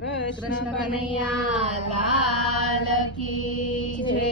કૃષ્ણ કનૈયા લાલ કી જય.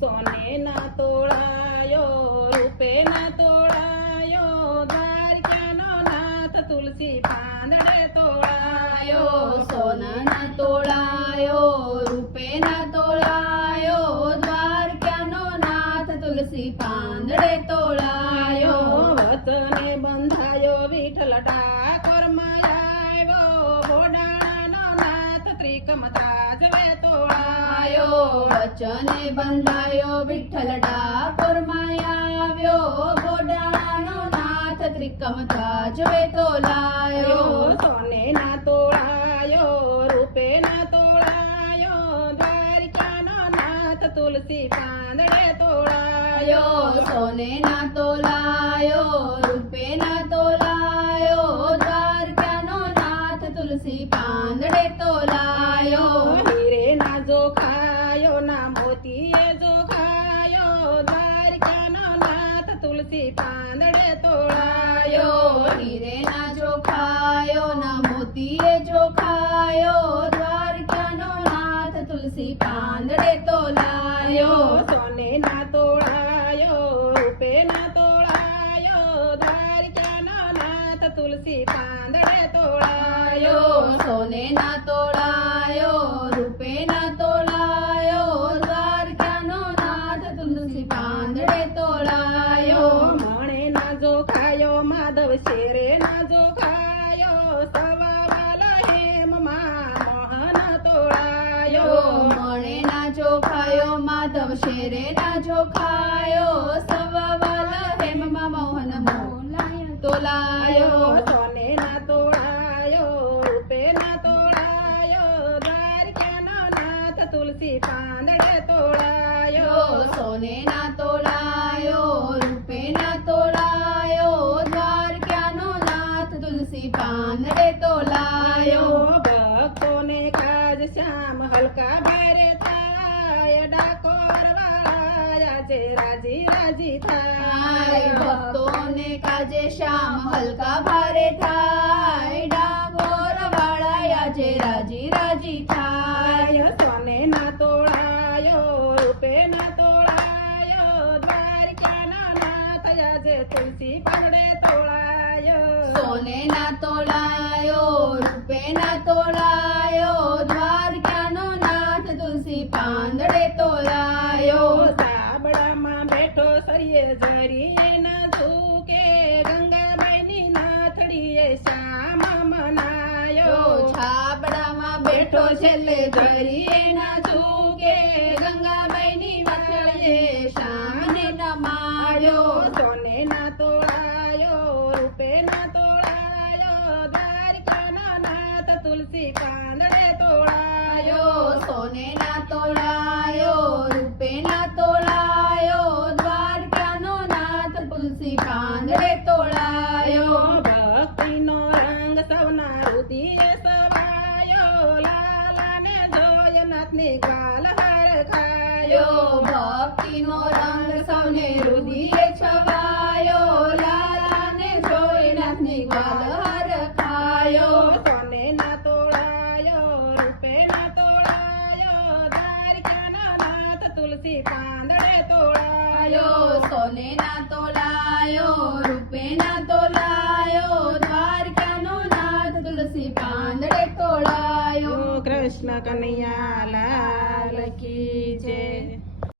સોને ના તોળાયો રૂપે ના તોળાયો દ્વારકાનો નાથ તુલસી પાંદડે તોળાયો. સોનાના તોળાયો રૂપે ના તોળાયો દ્વારકાનો નાથ તુલસી પાંદડે તોળાયો. વચને બંધાયો વિઠ્ઠલ ઠાકોર આવ્યો બોડાણાનો નાથ ત્રિકમ ત્રાજવે તોળાયો. વચને બંધાયો વિઠ્ઠલ ઠાકોર આવ્યો બોડાણાનો નાથ ત્રિકમ ત્રાજવે તોલાયો. સોને ના તોળાયો રૂપે ના તોળાયો દ્વારકાનો નાથ તુલસી પાંદડે તોળાયો. સોને ના તોલાયો રૂપે ના તોલાયો દ્વારકાનો નાથ તુલસી પાંદડે તોલાયો. હીરે ના જોખાયો ના મોતીએ જોખાયો દ્વારકાનો નાથ તુલસી પાંદડે તોળાયો. હીરે ના જોખાયો ના મોતીએ જોખાયો દ્વારકાનો નાથ તુલસી પાંદડે તોલાયો. સોને ના તોળાયો રૂપે ના તોળાયો દ્વારકાનો નાથ તુલસી પાંદડે તોળાયો. સોને ના તોળાયો રૂપે ના તોળાયો દ્વારકાનો નાથ તુલસી પાંદડે તોળાયો. મણે ના જોખાયો માધવ શેરે ના જોખાયો સવાવાલા હેમમાં મોહન તોળાયો. મણે ના જોખાયો માધવ શેરે ના જોખાયો સવાવાલા હેમમાં મોહન મોલાય તોલાયો. સોને ના તોળાયો રૂપે ના તોળાયો દ્વારકાનો નાથ તુલસી પાંદડે તોળાયો. સોને ના તોળાયો રૂપે ના તોળાયો દ્વારકાનો નાથ તુલસી પાંદડે તોલાયો. ભક્તોને કાજ શ્યામ હલકા ભારે થાય ડાકોર વાળા આજે રાજી રાજી થાય. ભક્તોને કાજે શ્યામ હલકા ભારે થાય ડાકોર વાળા આજે રાજી રાજી થાય. સોને ના તોળાયો રૂપે ના તોળાયો દ્વારકાનો નાથ આજે તુલસી પાંદડે તોળાયો. સોને ના તોળાયો રૂપે ના તોળાયો દ્વારકાનો નાથ તુલસી પાંદડે તોળાયો. સાબડામાં બેઠો સરિયે જરીએ ના ઝૂકે ગંગાબાઈની નાથડીએ શ્યામ મનાયો. છાબડામાં બેઠો છેલ્લે જરીએ ના ઝૂકે ગંગાબાઈની નાથડીએ શ્યામને નમાયો. સોને ના તોળાયો રૂપે ના તોળાયો દ્વારકાનો નાથ તુલસી પાંદડે તોળાયો. સોને ના તોળાયો રૂપે ના તોળાયો દ્વારકાનો નાથ તુલસી પાંદડે તોળાયો. ભક્તિનો રંગ સૌના રુધિરે સવાયો લાલાને જોય નાથની ગાલ હરખાયો. ભક્તિનો રંગ સૌને રુધિરે છવાયો લાલાને જોઈ નાથની ગ્વાલ હરખાયો. સોને ના તોળાયો રૂપે ના તોળાયો દ્વારકાનો નાથ તુલસી પાંદડે તોળાયો. સોને ના તોલાયો રૂપે ના તોલાયો દ્વારકાનો નાથ તુલસી પાંદડે તોળાયો. કૃષ્ણ કનૈયા લાલ કી